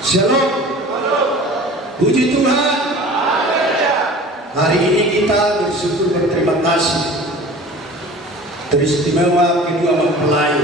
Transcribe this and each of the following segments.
Shalom. Puji Tuhan. Hari ini kita bersyukur berterima kasih teristimewa kedua mempelai.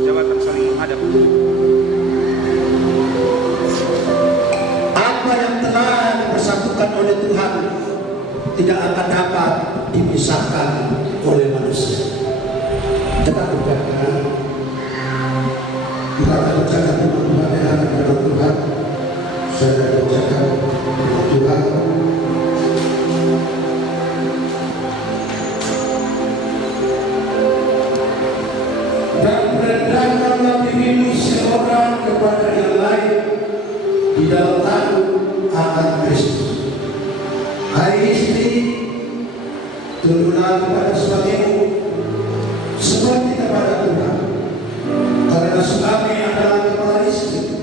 Jabatan saling menghadap. Apa yang telah dipersatukan oleh Tuhan tidak akan dapat dipisahkan oleh manusia. Kita berjaga, kita akan berjaga Tuhan yang akan kepada Tuhan. Saya berjaga Tuhan. Dan rendahkanlah dirimu seorang kepada yang lain di dalam takut akan Kristus. Hai istri, tunduklah kepada suamimu seperti kepada Tuhan, karena suami adalah kepala istri,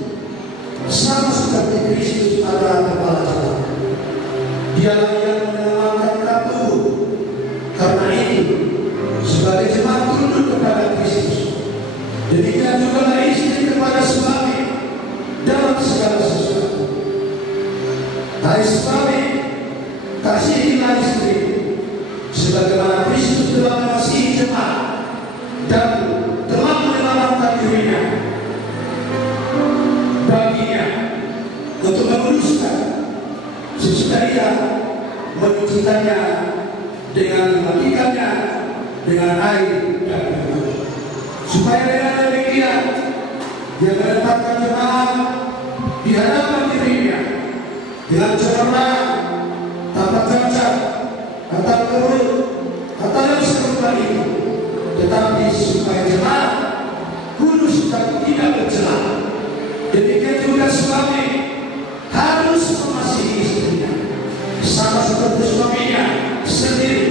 sama seperti Kristus adalah kepala jemaat. Dialah yang menguatkan tubuh. Karena itu, sebagai jemaat tunduk kepada Kristus. Demikian juga istri kepada suami dalam segala sesuatu. Hai suami, kasihilah istri sebagaimana Kristus telah mengasihi jemaat dan telah menyelamatkan dirinya baginya untuk menguduskan, sesudah ia menyucikannya dengan memandikannya dengan air dan minyak, supaya dengan demikian dia menetapkan jemaat di hadapan dirinya dengan cemerlang, tanpa cacat atau kurut atau yang serupa itu, tetapi supaya jemaat kudus dan tidak bercela. Demikian juga suami harus mengasihi istrinya sama seperti suaminya sendiri.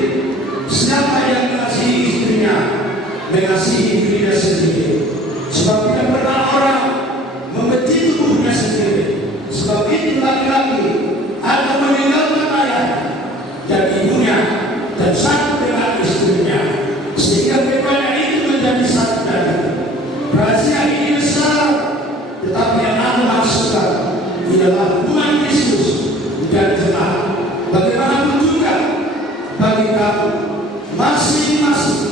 Siapa yang mengasihi istrinya mengasihi dirinya sendiri. Sebab tidak pernah orang membenci tubuhnya sendiri. Sebab itu laki-laki akan meninggalkan ayahnya dan ibunya dan satu dengan istrinya, sehingga keduanya itu menjadi satu daging. Rahasia ini besar, tetapi yang aku maksudkan ialah hubungan Kristus dan jemaat. Bagaimanapun juga bagi kamu, masing-masing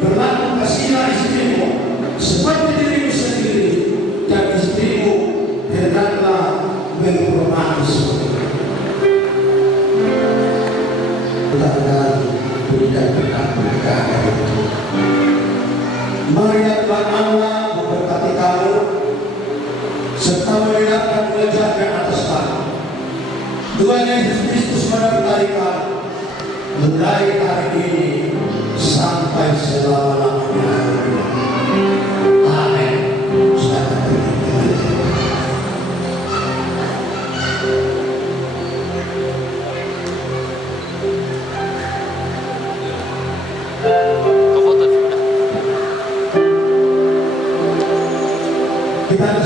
berlaku kasihilah istrimu seperti dirimu sendiri, dan istrimu hendaklah menghormati suaminya. Mudah-mudahan berikan berkat dari Tuhan. Mari Tuhan Allah memberkati kamu serta melihatkan wajahnya atas kamu. Tuhan Yesus Kristus menyertai kamu mulai hari ini sampai selama-lamanya. Amin.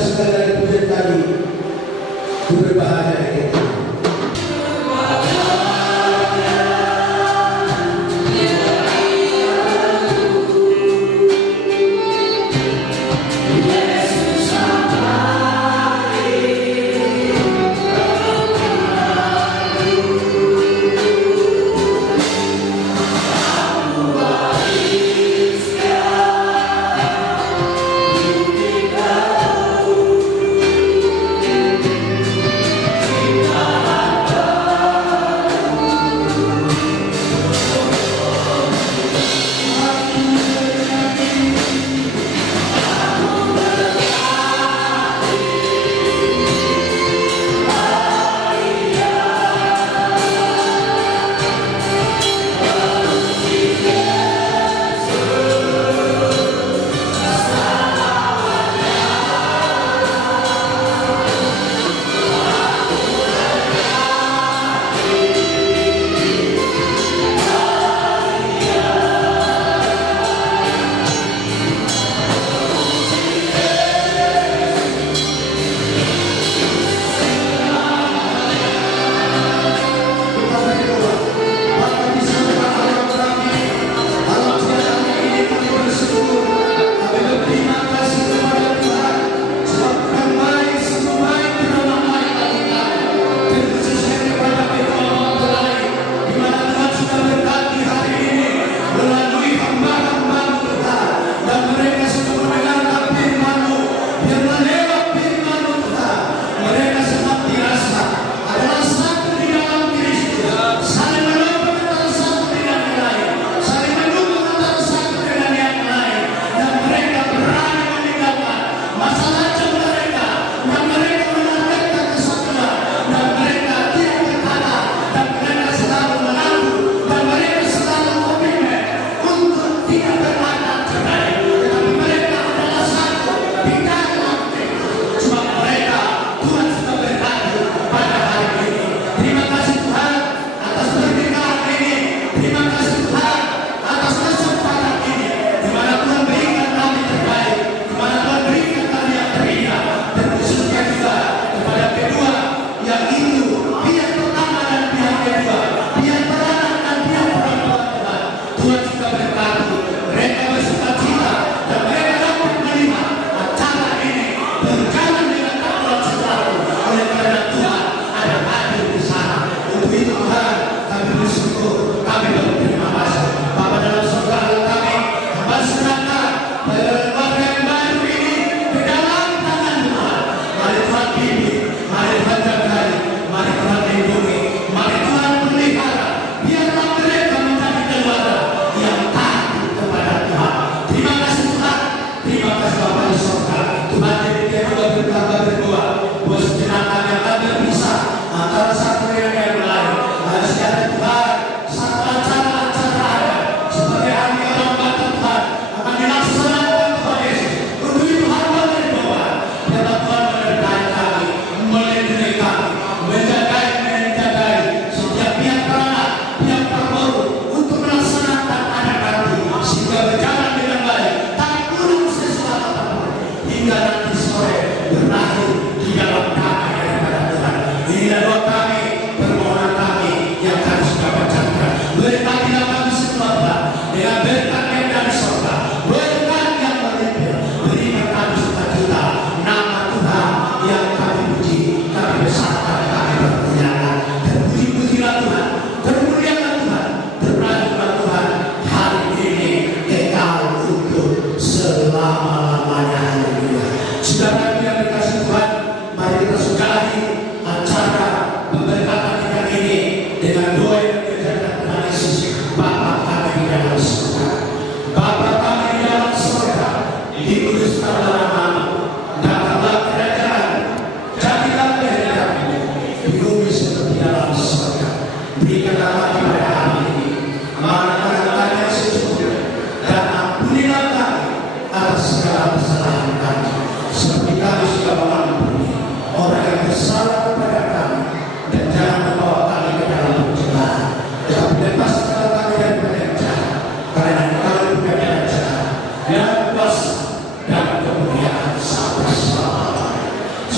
segala pujian tadi berbahagia kita. Kita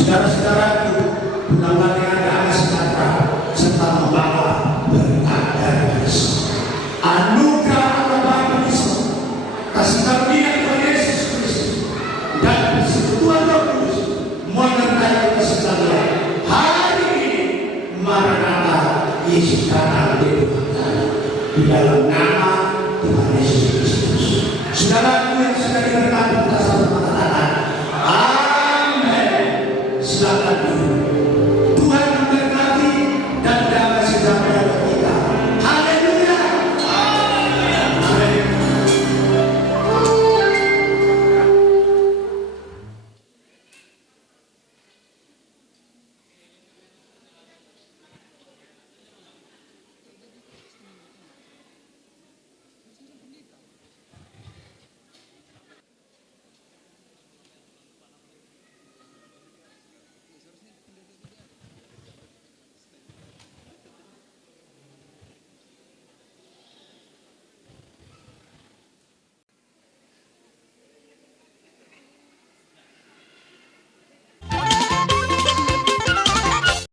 Saudara-saudaraku, bulan yang damai sejahtera serta membawa berkat dari Kristus. Anugerah Allah Bapa di surga, kasih karunia Tuhan Yesus Kristus, dan persekutuan Roh Kudus menyertai kita sekalian. Hari ini, Maranatha, Yesus datang di di dalam nama Tuhan Yesus Kristus. Saudaraku yang sedang diberkati, kita sama mengatakan, Amin. Silakan duduk.